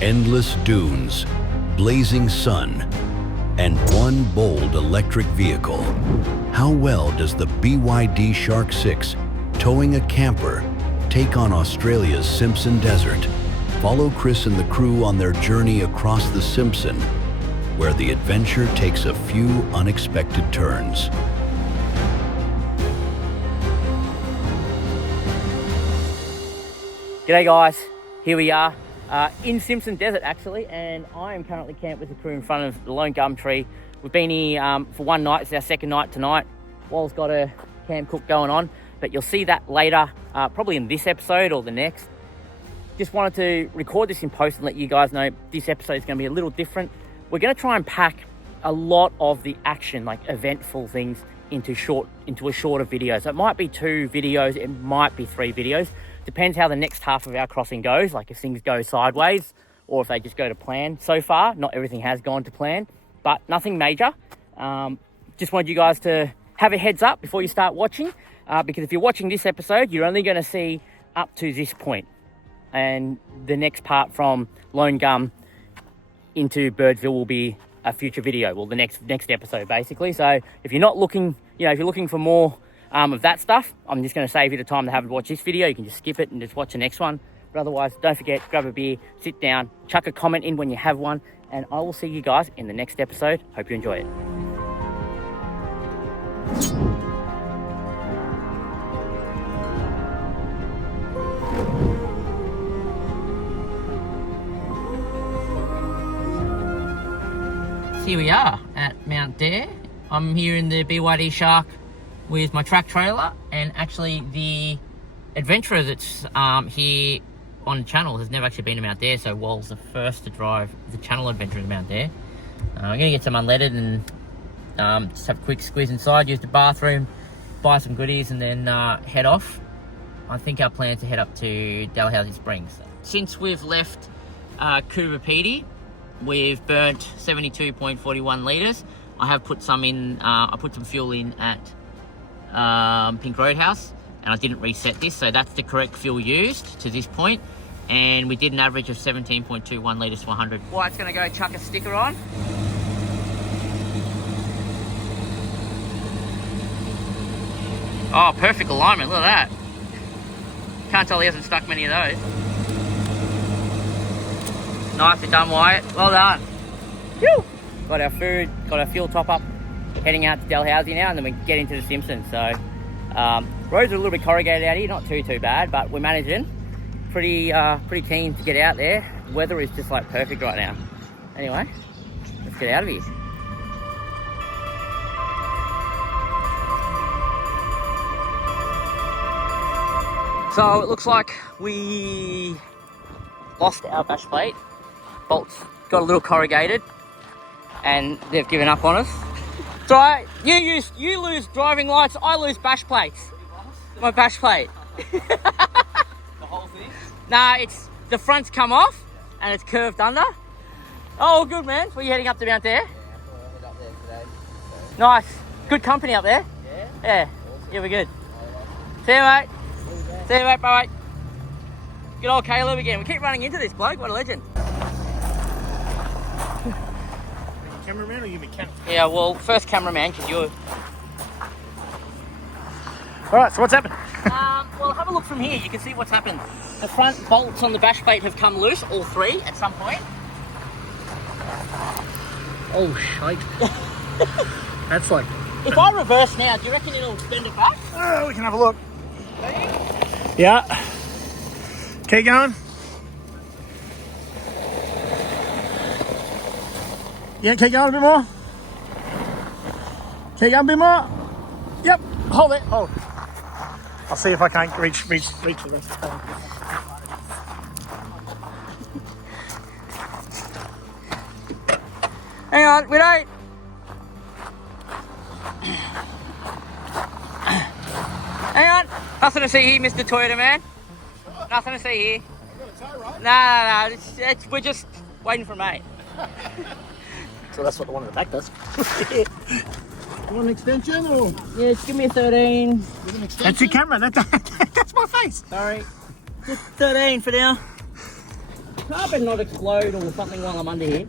endless dunes, blazing sun, and one bold electric vehicle. How well does the BYD Shark 6, towing a camper, take on Australia's Simpson Desert? Follow Chris and the crew on their journey across the Simpson, where the adventure takes a few unexpected turns. G'day guys, here we are in Simpson Desert actually, and I am currently camped with the crew in front of the lone gum tree. We've been here for one night. It's our second night tonight. Wal's got a camp cook going on, but you'll see that later, probably in this episode or the next. Just wanted to record this in post and let you guys know this episode is going to be a little different. We're going to try and pack a lot of the action, like eventful things, into a shorter video. So it might be 2 videos, it might be 3 videos. Depends how the next half of our crossing goes, like if things go sideways or if they just go to plan. So far, not everything has gone to plan, but nothing major. Just wanted you guys to have a heads up before you start watching, because if you're watching this episode, you're only going to see up to this point. And the next part from Lone Gum into Birdsville will be a future video, well, the next episode basically. So if you're not looking, if you're looking for more of that stuff, I'm just going to save you the time to have to watch this video. You can just skip it and just watch the next one. But otherwise, don't forget, grab a beer, sit down, chuck a comment in when you have one, and I will see you guys in the next episode. Hope you enjoy it. Here we are at Mount Dare. I'm here in the BYD Shark with my track trailer, and actually the adventurer that's here on the channel has never actually been to Mount Dare, so Wal's the first to drive the channel adventure to Mount Dare. I'm going to get some unleaded and just have a quick squeeze inside, use the bathroom, buy some goodies, and then head off. I think our plan is to head up to Dalhousie Springs. Since we've left Coorabapedy, we've burnt 72.41 litres. I have put some in, I put some fuel in at Pink Roadhouse, and I didn't reset this, so that's the correct fuel used to this point, and we did an average of 17.21 litres to 100. Wyatt's going to go chuck a sticker on. Oh, perfect alignment, look at that. Can't tell he hasn't stuck many of those. Nicely done, Wyatt. Well done. Whew. Got our food, got our fuel top up, heading out to Dalhousie now, and then we get into the Simpsons. So roads are a little bit corrugated out here, not too bad, but we're managing. Pretty keen to get out there. Weather is just like perfect right now. Anyway, let's get out of here. So it looks like we lost our bash plate. Bolts got a little corrugated and they've given up on us. It's alright, you lose driving lights, I lose bash plates. My bash plate. The whole thing? Nah, it's the front's come off and it's curved under. Oh, good man. Were you heading up to Mount Dare? Yeah, I thought I'd head up there today. So. Nice. Good company up there. Yeah? Yeah. Awesome. Yeah, we're good. See you, mate. See you, mate. Bye, mate. Good old Caleb again. We keep running into this bloke. What a legend. Cameraman or you mechanic? Yeah, well, first cameraman, because you're... Alright, so what's happened? Well, have a look from here. You can see what's happened. The front bolts on the bash plate have come loose, all 3 at some point. Oh, shite. That's like... If I reverse now, do you reckon it'll bend it back? we can have a look. Yeah. Keep going. Yeah, keep going a bit more. Keep going a bit more. Yep, hold it. Hold. I'll see if I can't reach the rest of the time. Hang on, we don't. Hang on. Nothing to see here, Mr. Toyota man. Nothing to see here. No. We're just waiting for a mate. So that's what the one in the back does. You want an extension or? Yeah, just give me a 13. That's your camera. That's my face. Sorry. Just 13 for now. car better not explode or something while I'm under here.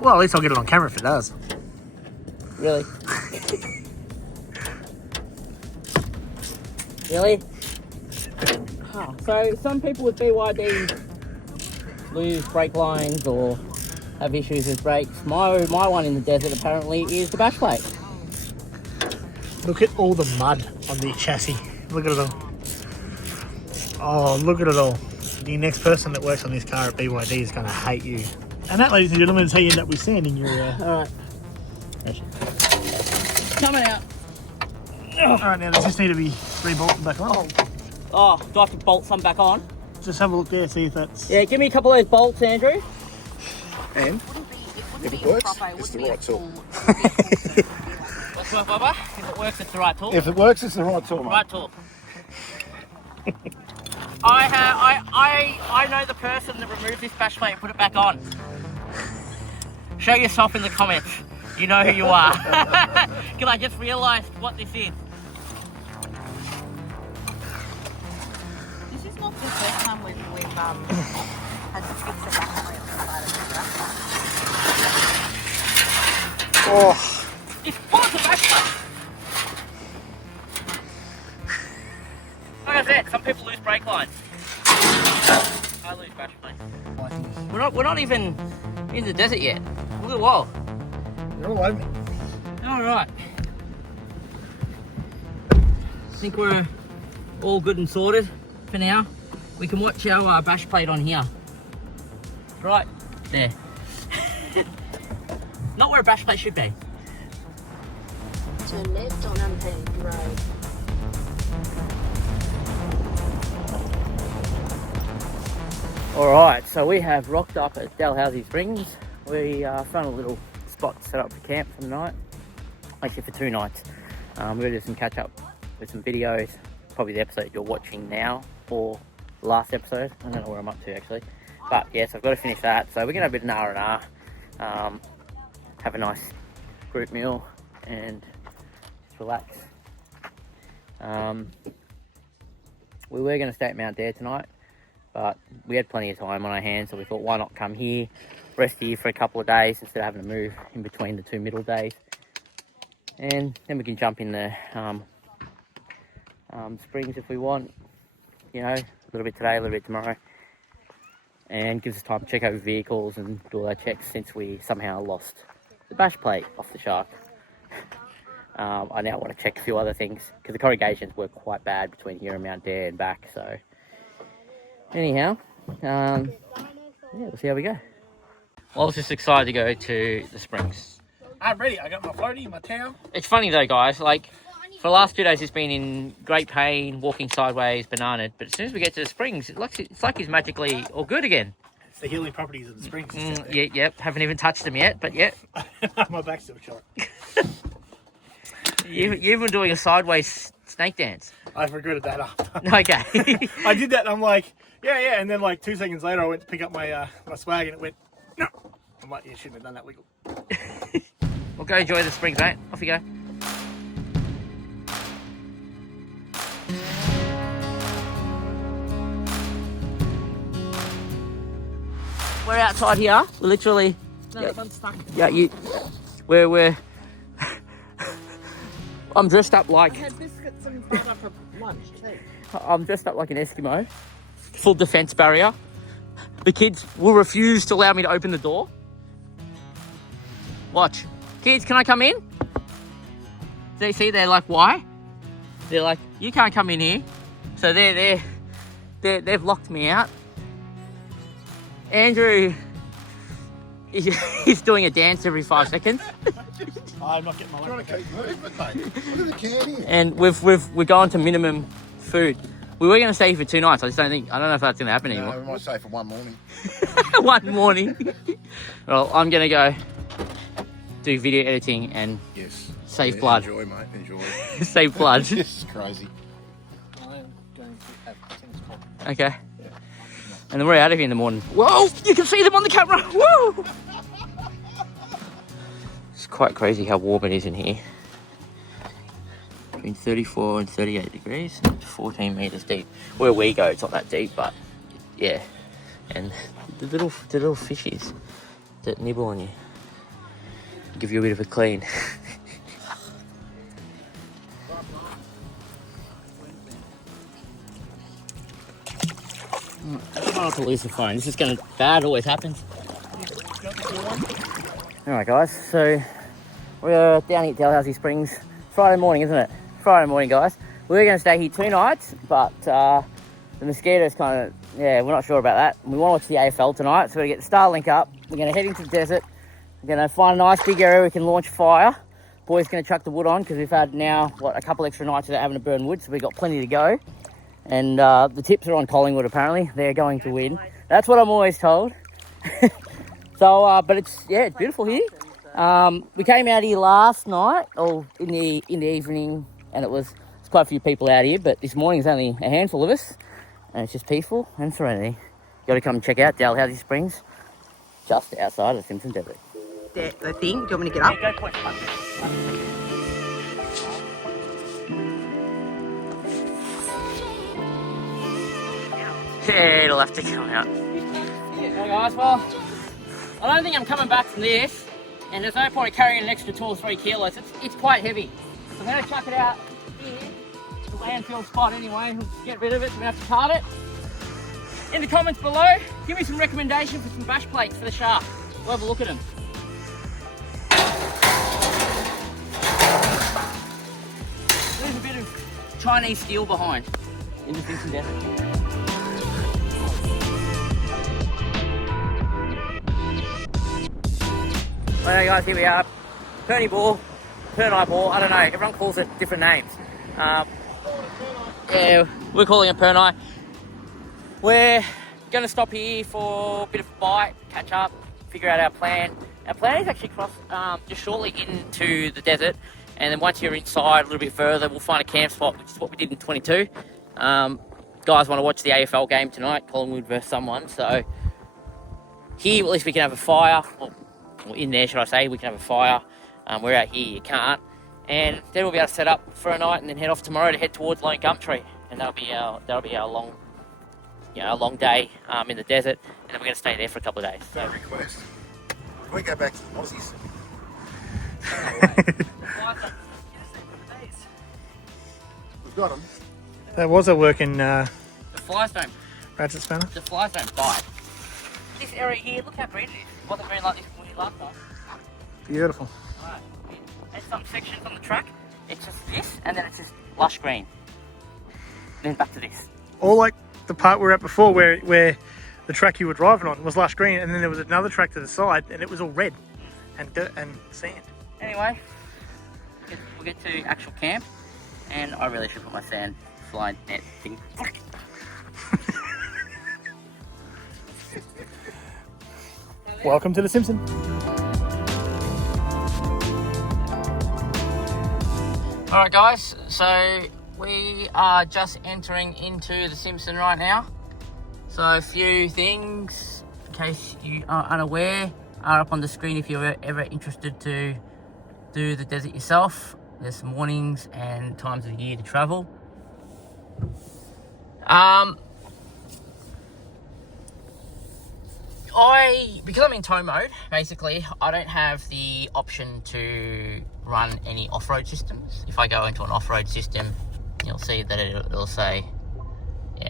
Well, at least I'll get it on camera if it does. Really? Really? Oh, so some people with BYD lose brake lines or have issues with brakes. My one in the desert apparently is the bash plate. Look at all the mud on the chassis. Look at it all. Oh, look at it all. The next person that works on this car at BYD is going to hate you. And that, ladies and gentlemen, is how you end up with sand in your... Alright. Coming out. Alright, now does this need to be re-bolted back on? Oh, do I have to bolt some back on? Just have a look there, see if that's... Yeah, give me a couple of those bolts, Andrew. And if it works, it's the right tool. What's that, Bubba? If it works, it's the right tool. If it works, it's the right tool, mate. Right tool. I know the person that removed this bash plate and put it back on. Show yourself in the comments. You know who you are. Because I just realised what this is. This is not the first time we've had to fix the back plate on the side of the truck. Oh, It's full of bash plate. Like I said, some people lose brake lines. I lose bash plates. We're not even in the desert yet. Look at the wall. you're all over me. Alright. I think we're all good and sorted for now. We can watch our bash plate on here. Right there. Not where a bash plate should be. Turn left on unpaved road. Alright, so we have rocked up at Dalhousie Springs. We found a little spot set up for camp for the night. Actually for 2 nights. We're going to do some catch up with some videos. Probably the episode you're watching now or the last episode. I don't know where I'm up to actually. But yes, I've got to finish that. So we're going to have a bit of an R&R. Have a nice group meal and just relax. We were going to stay at Mount Dare tonight, but we had plenty of time on our hands, so we thought why not come here, rest here for a couple of days instead of having to move in between the 2 middle days. And then we can jump in the springs if we want, you know, a little bit today, a little bit tomorrow. And gives us time to check over vehicles and do all our checks since we somehow lost the bash plate off the shark. I now want to check a few other things because the corrugations were quite bad between here and Mount Dare and back. So anyhow, yeah, we'll see how we go. Well, I was just excited to go to the springs. I'm ready. I got my floaty, my towel. It's funny though, guys, like for the last 2 days it's been in great pain, walking sideways, bananaed, but as soon as we get to the springs, it's like he's magically all good again. It's the healing properties of the springs. Yep, haven't even touched them yet, but yep. My back's still short. You're even doing a sideways snake dance. I've regretted that up. Okay. I did that and I'm like, yeah, and then like 2 seconds later I went to pick up my my swag and it went, no. I'm like, yeah, shouldn't have done that wiggle. Well, go enjoy the springs, mate. Off you go. We're outside here. We're literally. No, that one's stuck. Yeah, we're. I'm dressed up like. I had biscuits and butter for lunch too. I'm dressed up like an Eskimo. Full defense barrier. The kids will refuse to allow me to open the door. Watch. Kids, can I come in? So you see, they're like, why? They're like, you can't come in here. So they've locked me out. Andrew is doing a dance every 5 seconds. I'm not getting my Trying to keep moving, mate. Look at the can here. And we're going to minimum food. We were going to stay here for 2 nights. I don't know if that's going to happen anymore. No, we might stay for one morning. One morning. Well, I'm going to go do video editing and Yes. save blood. Enjoy, mate. Enjoy. Save blood. This is crazy. I am going to have tennis court. Okay. And then we're out of here in the morning. Whoa! You can see them on the camera! Woo! It's quite crazy how warm it is in here. Between 34 and 38 degrees. 14 meters deep. Where we go, it's not that deep, but yeah. And the little fishies that nibble on you. Give you a bit of a clean. I don't want to lose the phone. This is going to bad. Always happens. All right, guys. So we're down at Dalhousie Springs. Friday morning, isn't it? Friday morning, guys. We're going to stay here 2 nights, but the mosquitoes kind of, yeah, we're not sure about that. We want to watch the AFL tonight, so we're going to get the Starlink up. We're going to head into the desert. We're going to find a nice big area we can launch a fire. Boys going to chuck the wood on because we've had now, a couple extra nights without having to burn wood, so we've got plenty to go. And the tips are on Collingwood, apparently. They're going to win. That's what I'm always told. So, but it's beautiful here. We came out here last night, or in the evening, and it's quite a few people out here, but this morning it's only a handful of us, and it's just peaceful and serenity. Got to come and check out Dalhousie Springs, just outside of Simpson Desert. The thing, do you want me to get up? Yeah, go point. Yeah, it'll have to come out. Hey guys, well, I don't think I'm coming back from this, and there's no point of carrying an extra 2 or 3 kilos. It's quite heavy. So I'm going to chuck it out here, the landfill spot anyway. We'll get rid of it, so we're going to have to cart it. In the comments below, give me some recommendation for some bash plates for the shark. We'll have a look at them. There's a bit of Chinese steel behind in the Simpson Desert. Alright guys, here we are. Perny ball, Pernite ball, I don't know, everyone calls it different names. Yeah, we're calling it Pernite. We're going to stop here for a bit of a bite, catch up, figure out our plan. Our plan is actually cross just shortly into the desert, and then once you're inside a little bit further, we'll find a camp spot, which is what we did in 22. Guys want to watch the AFL game tonight, Collingwood versus someone, so here at least we can have a fire. Or in there, should I say, we can have a fire. We're out here, you can't. And then we'll be able to set up for a night and then head off tomorrow to head towards Lone Gumtree. And that'll be our long day in the desert. And then we're going to stay there for a couple of days. So. Request. Can we go back to the Aussies? We've got them. That was a working The flies don't. ratchet spanner. The flies don't bite. This area here, look how green it is. It wasn't green like this when we last time. Beautiful. Alright. And some sections on the track, it's just this, and then it's just lush green. Then back to this. Or like the part we were at before where the track you were driving on was lush green, and then there was another track to the side and it was all red and dirt and sand. Anyway, we'll get to actual camp, and I really should put my sand fly net thing. Welcome to the Simpson. Alright guys, so we are just entering into the Simpson right now. So a few things, in case you are unaware, are up on the screen if you're ever interested to do the desert yourself. There's some warnings and times of the year to travel. Because I'm in tow mode, basically, I don't have the option to run any off-road systems. If I go into an off-road system, you'll see that it'll say,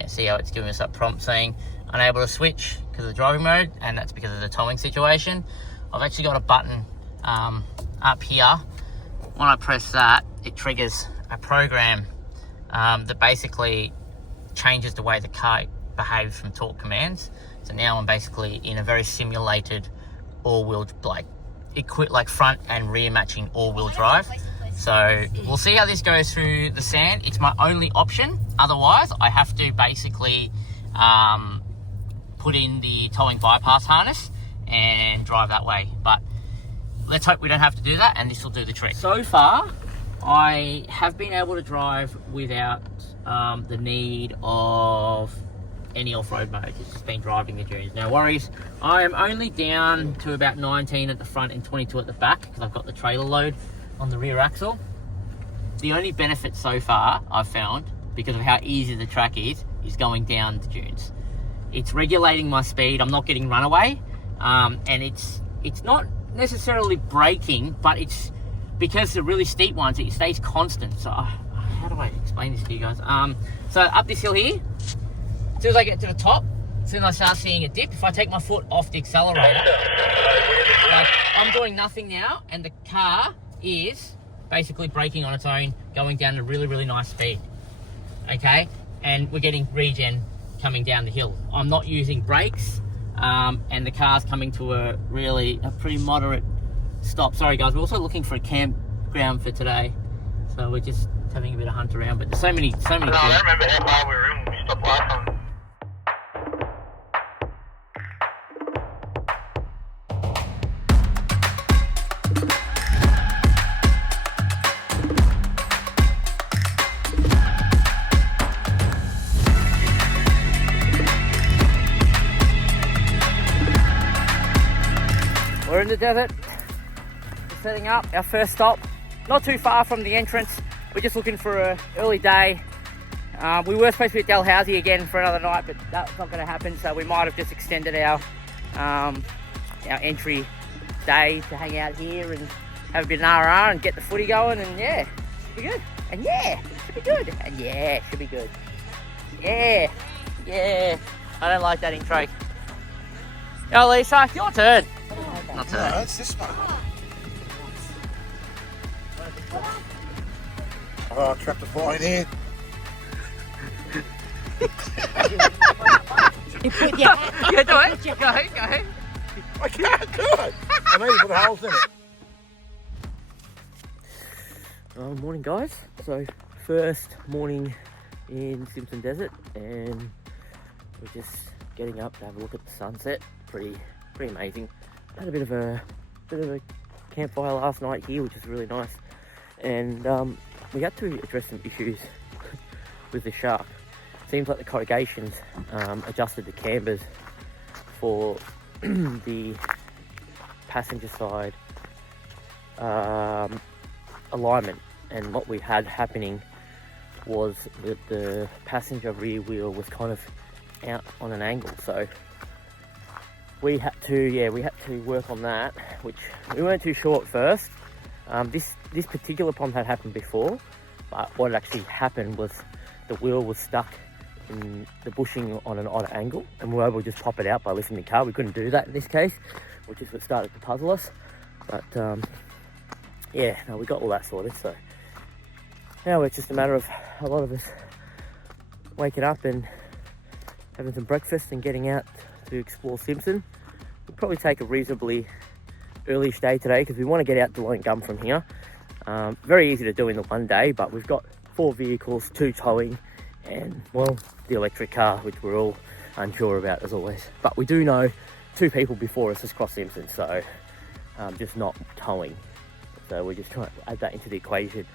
see how it's giving us that prompt saying unable to switch because of the driving mode, and that's because of the towing situation. I've actually got a button up here. When I press that, it triggers a program that basically changes the way the car behaves from torque commands. So now I'm basically in a very simulated all-wheel, like front and rear matching all-wheel drive. So we'll see how this goes through the sand. It's my only option. Otherwise, I have to basically put in the towing bypass harness and drive that way. But let's hope we don't have to do that, and this will do the trick. So far, I have been able to drive without the need of any off-road mode. It's just been driving the dunes. No worries. I am only down to about 19 at the front and 22 at the back because I've got the trailer load on the rear axle. The only benefit so far I've found, because of how easy the track is going down the dunes. it's regulating my speed. I'm not getting runaway, and it's not necessarily braking, but it's because the really steep ones, it stays constant. So how do I explain this to you guys? So up this hill here, as soon as I get to the top, as soon as I start seeing a dip, if I take my foot off the accelerator, like I'm doing nothing now, and the car is basically braking on its own, going down a really, really nice speed. Okay, and we're getting regen coming down the hill. I'm not using brakes, and the car's coming to a pretty moderate stop. Sorry guys, we're also looking for a campground for today, so we're just having a bit of hunt around, but there's so many No, I remember how far we were in when we stopped last time. We're in the desert, we're setting up our first stop, not too far from the entrance. We're just looking for an early day. We were supposed to be at Dalhousie again for another night, but that's not going to happen, so we might have just extended our entry day to hang out here and have a bit of an RR and get the footy going, and yeah, should be good. And yeah, should be good. And yeah, should be good. Yeah, yeah. I don't like that intro. Yo, Lisa, it's your turn. Not today. No, it's this one. Oh, I trapped a fly in here. You put your Yeah, do it. Go ahead. I can't do it. I need to put holes in it. Morning guys, so first morning in Simpson Desert, and we're just getting up to have a look at the sunset. Pretty amazing. Had a bit of a campfire last night here, which is really nice, and we had to address some issues with the shark. Seems like the corrugations adjusted the cambers for the passenger side alignment, and what we had happening was that the passenger rear wheel was kind of out on an angle, so we had to work on that, which we weren't too sure at first. This particular problem had happened before, but what actually happened was the wheel was stuck in the bushing on an odd angle, and we were able to just pop it out by lifting the car. We couldn't do that in this case, which is what started to puzzle us. But yeah, no, we got all that sorted. So now it's just a matter of a lot of us waking up and having some breakfast and getting out to explore Simpson. We'll probably take a reasonably early-ish day today because we want to get out to Lone Gum from here. Very easy to do in the one day, but we've got 4 vehicles, 2 towing, and well, the electric car, which we're all unsure about as always. But we do know 2 people before us has crossed Simpson, so just not towing. So we're just trying to add that into the equation.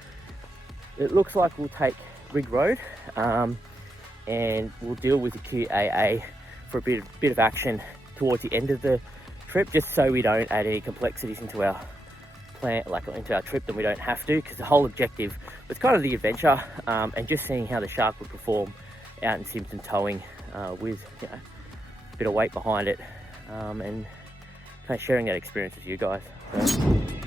It looks like we'll take Rig Road, and we'll deal with the QAA for a bit of action towards the end of the trip, just so we don't add any complexities into our plan, like into our trip, that we don't have to, because the whole objective was kind of the adventure, and just seeing how the shark would perform out in Simpson towing with a bit of weight behind it, and kind of sharing that experience with you guys. So.